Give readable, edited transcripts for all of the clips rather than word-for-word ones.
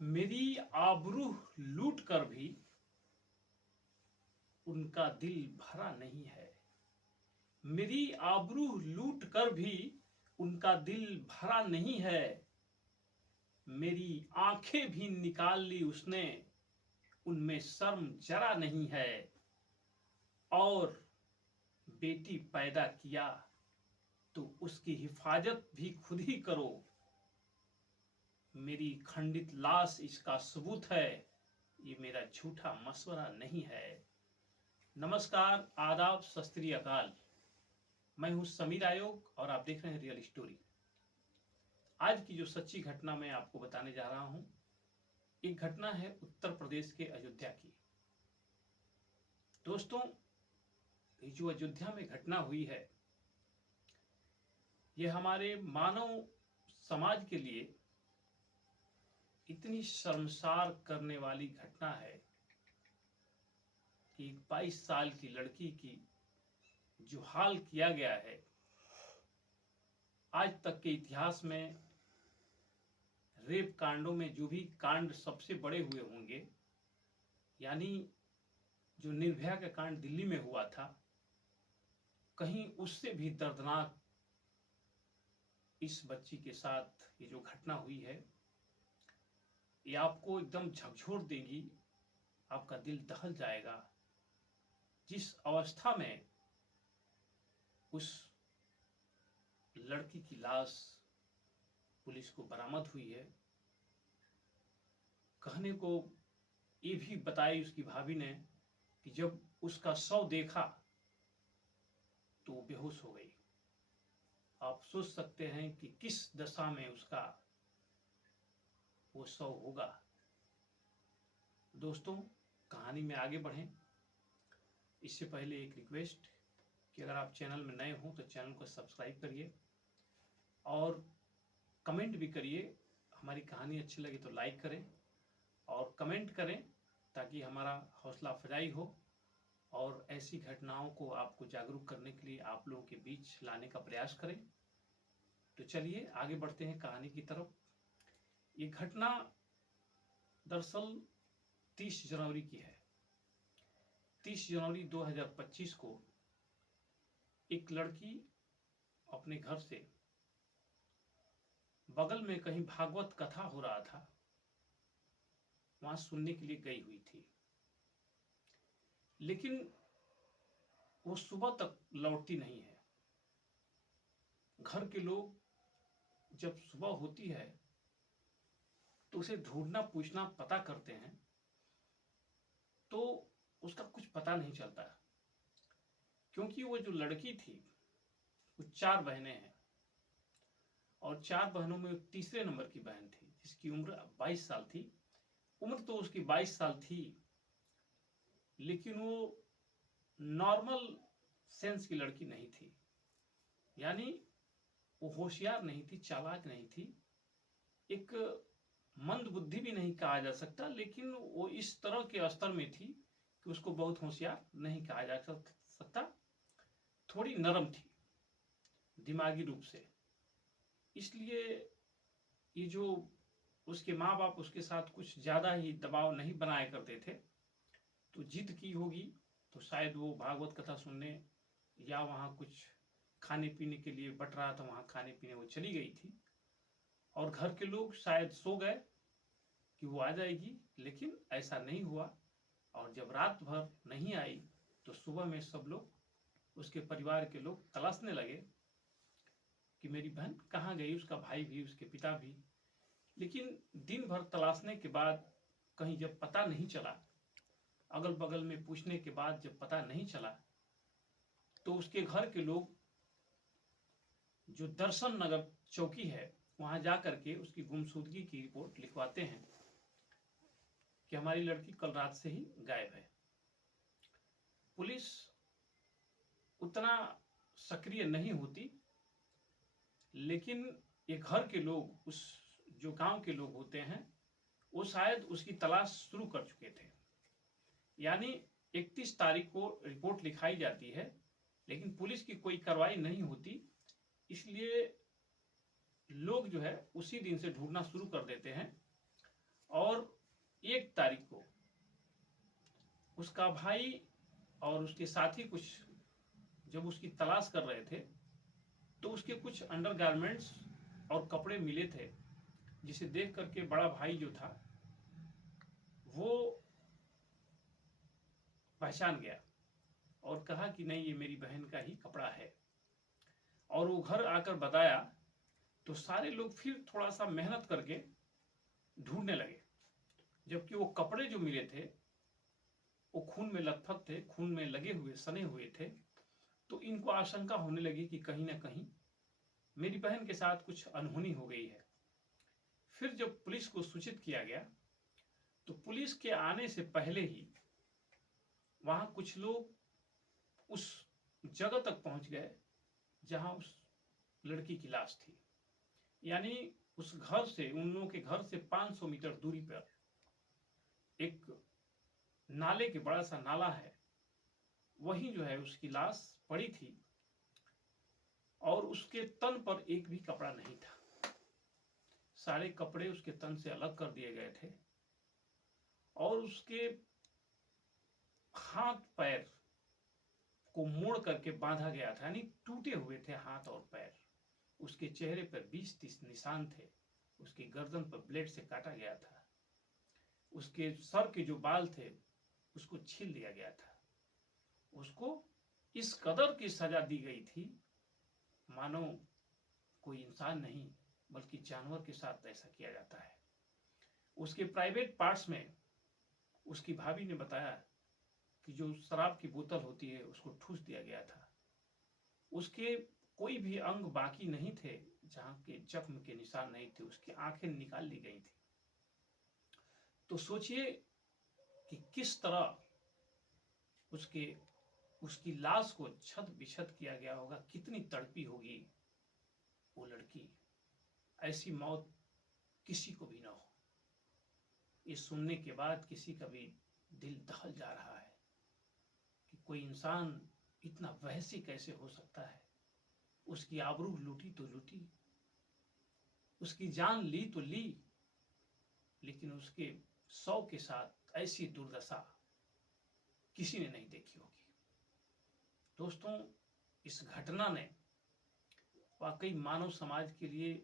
मेरी आबरू लूट कर भी उनका दिल भरा नहीं है। मेरी आबरू लूट कर भी उनका दिल भरा नहीं है। मेरी आंखें भी निकाल ली उसने, उनमें शर्म जरा नहीं है। और बेटी पैदा किया तो उसकी हिफाजत भी खुद ही करो। मेरी खंडित लाश इसका सबूत है, ये मेरा झूठा मशवरा नहीं है। नमस्कार, आदाब, सत श्री अकाल। मैं हूं समीर आयोग और आप देख रहे हैं रियल स्टोरी। आज की जो सच्ची घटना मैं आपको बताने जा रहा हूं, एक घटना है उत्तर प्रदेश के अयोध्या की। दोस्तों, ये जो अयोध्या में घटना हुई है, ये हमारे मानव समाज के लिए इतनी शर्मसार करने वाली घटना है कि 22 साल की लड़की की जो हाल किया गया है, आज तक के इतिहास में रेप कांडों में जो भी कांड सबसे बड़े हुए होंगे, यानी जो निर्भया का कांड दिल्ली में हुआ था, कहीं उससे भी दर्दनाक इस बच्ची के साथ ये जो घटना हुई है, ये आपको एकदम झकझोर देगी, आपका दिल दहल जाएगा। जिस अवस्था में उस लड़की की लाश पुलिस को बरामद हुई है, कहने को ये भी बताई उसकी भाभी ने कि जब उसका शव देखा तो वो बेहोश हो गई। आप सोच सकते हैं कि किस दशा में उसका वो शव होगा। दोस्तों, कहानी में आगे बढ़ें इससे पहले एक रिक्वेस्ट कि अगर आप चैनल में नए हो तो चैनल को सब्सक्राइब करिए और कमेंट भी करिए। हमारी कहानी अच्छी लगी तो लाइक करें और कमेंट करें ताकि हमारा हौसला अफजाई हो और ऐसी घटनाओं को आपको जागरूक करने के लिए आप लोगों के बीच लाने का प्रयास करें। तो चलिए आगे बढ़ते हैं कहानी की तरफ। ये घटना दरअसल 30 जनवरी की है। 30 जनवरी 2025 को एक लड़की अपने घर से बगल में कहीं भागवत कथा हो रहा था, वहां सुनने के लिए गई हुई थी, लेकिन वो सुबह तक लौटती नहीं है। घर के लोग जब सुबह होती है तो उसे ढूंढना पूछना पता करते हैं, तो उसका कुछ पता नहीं चलता, क्योंकि वो जो लड़की थी वो 4 बहनें हैं और 4 बहनों में तीसरे नंबर की बहन थी जिसकी उम्र 22 साल थी। उम्र तो उसकी 22 साल थी, लेकिन वो नॉर्मल सेंस की लड़की नहीं थी, यानी वो होशियार नहीं थी, चालाक नहीं थी, एक मंद बुद्धि भी नहीं कहा जा सकता, लेकिन वो इस तरह के स्तर में थी कि उसको बहुत होशियार नहीं कहा जा सकता। थोड़ी नरम थी दिमागी रूप से, इसलिए ये जो उसके माँ बाप उसके साथ कुछ ज्यादा ही दबाव नहीं बनाया करते थे, तो जिद की होगी तो शायद वो भागवत कथा सुनने या वहां कुछ खाने पीने के लिए बट रहा था, वहां खाने पीने वो चली गई थी और घर के लोग शायद सो गए कि वो आ जाएगी, लेकिन ऐसा नहीं हुआ। और जब रात भर नहीं आई तो सुबह में सब लोग, उसके परिवार के लोग तलाशने लगे कि मेरी बहन कहाँ गई, उसका भाई भी, उसके पिता भी। लेकिन दिन भर तलाशने के बाद कहीं जब पता नहीं चला, अगल बगल में पूछने के बाद जब पता नहीं चला, तो उसके घर के लोग जो दर्शन नगर चौकी है वहां जाकर के उसकी गुमशुदगी की रिपोर्ट लिखवाते हैं कि हमारी लड़की कल रात से ही गायब है। पुलिस उतना सक्रिय नहीं होती, लेकिन ये घर के लोग, उस जो गांव के लोग होते हैं, वो शायद उसकी तलाश शुरू कर चुके थे। यानी 31 तारीख को रिपोर्ट लिखाई जाती है, लेकिन पुलिस की कोई कार्रवाई नहीं होती, इसलिए लोग जो है उसी दिन से ढूंढना शुरू कर देते हैं और उसका भाई और उसके साथी कुछ जब उसकी तलाश कर रहे थे तो उसके कुछ अंडरगारमेंट्स और कपड़े मिले थे, जिसे देख करके बड़ा भाई जो था वो पहचान गया और कहा कि नहीं, ये मेरी बहन का ही कपड़ा है। और वो घर आकर बताया तो सारे लोग फिर थोड़ा सा मेहनत करके ढूंढने लगे, जबकि वो कपड़े जो मिले थे वो खून में लथपथ थे, खून में लगे हुए सने हुए थे। तो इनको आशंका होने लगी कि कहीं ना कहीं मेरी बहन के साथ कुछ अनहोनी हो गई है। फिर जब पुलिस को सूचित किया गया तो पुलिस के आने से पहले ही वहां कुछ लोग उस जगह तक पहुंच गए जहां उस लड़की की लाश थी। यानी उस घर से, उन लोगों के घर से 500 मीटर दूरी पर एक नाले के, बड़ा सा नाला है, वहीं जो है उसकी लाश पड़ी थी और उसके तन पर एक भी कपड़ा नहीं था। सारे कपड़े उसके तन से अलग कर दिए गए थे और उसके हाथ पैर को मोड़ करके बांधा गया था, यानी टूटे हुए थे हाथ और पैर। उसके चेहरे पर 20-30 निशान थे। उसकी गर्दन पर ब्लेड से काटा गया था। उसके सर के जो बाल थे उसको छील दिया गया था। उसको इस कदर की सजा दी गई थी मानो कोई इंसान नहीं बल्कि जानवर के साथ ऐसा किया जाता है। उसके प्राइवेट पार्ट्स में उसकी भाभी ने बताया कि जो शराब की बोतल होती है उसको ठूस दिया गया था। उसके कोई भी अंग बाकी नहीं थे जहां के जख्म के निशान नहीं थे। उसकी आंखें निकाल ली गई थी। तो सोचिए कि किस तरह उसकी लाश को छत बिछत किया गया होगा, कितनी तड़पी होगी वो लड़की। ऐसी मौत किसी को भी ना हो। ये सुनने के बाद किसी का भी दिल दहल जा रहा है कि कोई इंसान इतना वहशी कैसे हो सकता है। उसकी आबरू लूटी तो लूटी, उसकी जान ली तो ली, लेकिन उसके शव के साथ ऐसी दुर्दशा किसी ने नहीं देखी होगी। दोस्तों, इस घटना ने वाकई मानव समाज के लिए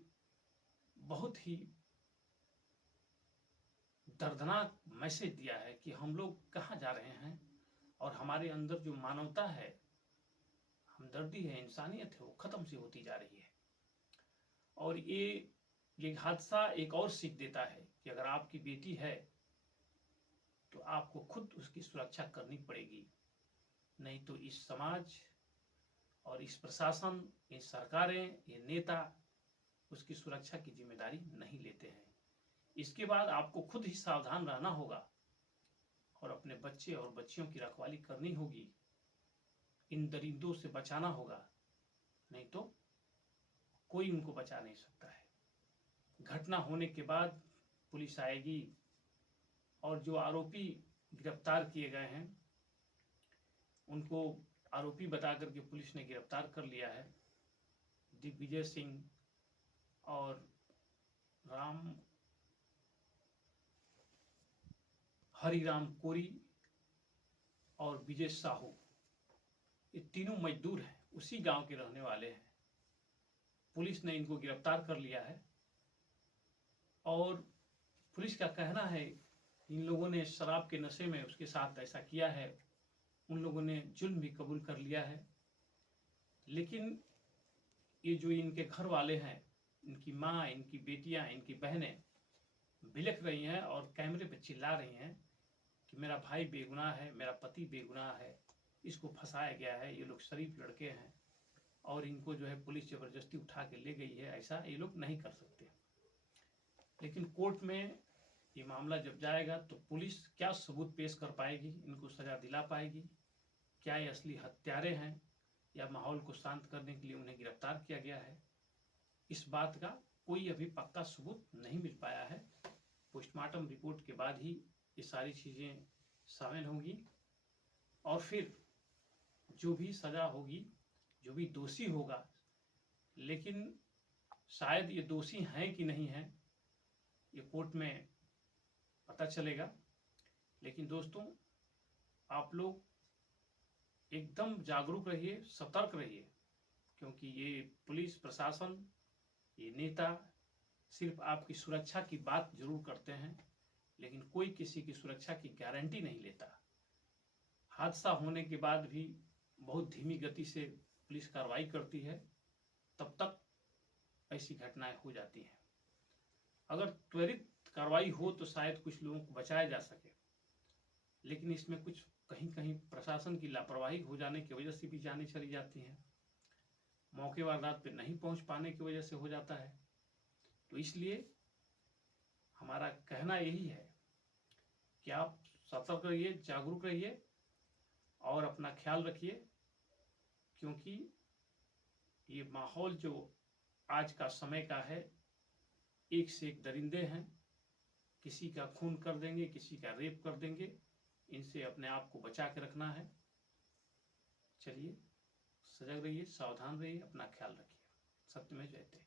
बहुत ही दर्दनाक मैसेज दिया है कि हम लोग कहाँ जा रहे हैं और हमारे अंदर जो मानवता है, हमदर्दी है, इंसानियत है, वो खत्म सी होती जा रही है। और ये हादसा एक और सीख देता है कि अगर आपकी बेटी है तो आपको खुद उसकी सुरक्षा करनी पड़ेगी, नहीं तो इस समाज और इस प्रशासन, ये सरकारें, ये नेता उसकी सुरक्षा की जिम्मेदारी नहीं लेते हैं। इसके बाद आपको खुद ही सावधान रहना होगा और अपने बच्चे और बच्चियों की रखवाली करनी होगी। इन दरिंदों से बचाना होगा, नहीं तो कोई उनको बचा नहीं सकता है। घटना होने के बाद पुलिस आएगी और जो आरोपी गिरफ्तार किए गए हैं उनको आरोपी बता करके पुलिस ने गिरफ्तार कर लिया है। दिग्विजय सिंह और हरिराम कोरी और विजय साहू, ये तीनों मजदूर हैं, उसी गांव के रहने वाले हैं। पुलिस ने इनको गिरफ्तार कर लिया है और पुलिस का कहना है इन लोगों ने शराब के नशे में उसके साथ ऐसा किया है। उन लोगों ने जुल्म भी कबूल कर लिया है। लेकिन ये जो इनके घर वाले हैं, इनकी माँ, इनकी बेटियां, इनकी बहनें बिलख रही हैं और कैमरे पे चिल्ला रही हैं कि मेरा भाई बेगुनाह है, मेरा पति बेगुनाह है, इसको फंसाया गया है, ये लोग शरीफ लड़के हैं और इनको जो है पुलिस जबरदस्ती उठा के ले गई है। ऐसा ये लोग नहीं कर सकते। लेकिन कोर्ट में ये मामला जब जाएगा तो पुलिस क्या सबूत पेश कर पाएगी, इनको सजा दिला पाएगी, क्या ये असली हत्यारे हैं या माहौल को शांत करने के लिए उन्हें गिरफ्तार किया गया है, इस बात का कोई अभी पक्का सबूत नहीं मिल पाया है। पोस्टमार्टम रिपोर्ट के बाद ही ये सारी चीजें शामिल होंगी और फिर जो भी सजा होगी, जो भी दोषी होगा, लेकिन शायद ये दोषी हैं कि नहीं हैं ये कोर्ट में पता चलेगा। लेकिन दोस्तों, आप लोग एकदम जागरूक रहिए, सतर्क रहिए, क्योंकि ये पुलिस प्रशासन, ये नेता सिर्फ आपकी सुरक्षा की बात जरूर करते हैं, लेकिन कोई किसी की सुरक्षा की गारंटी नहीं लेता। हादसा होने के बाद भी बहुत धीमी गति से पुलिस कार्रवाई करती है, तब तक ऐसी घटनाएं हो जाती हैं। अगर त्वरित कार्रवाई हो तो शायद कुछ लोगों को बचाया जा सके, लेकिन इसमें कुछ कहीं कहीं प्रशासन की लापरवाही हो जाने की वजह से भी जानें चली जाती हैं, मौके वारदात पे नहीं पहुंच पाने की वजह से हो जाता है। तो इसलिए हमारा कहना यही है कि आप सतर्क रहिए, जागरूक रहिए और अपना ख्याल रखिए, क्योंकि ये माहौल जो आज का समय का है, एक से एक दरिंदे हैं, किसी का खून कर देंगे, किसी का रेप कर देंगे। इनसे अपने आप को बचा के रखना है। चलिए, सजग रहिए, सावधान रहिए, अपना ख्याल रखिए। सत्य में जयते।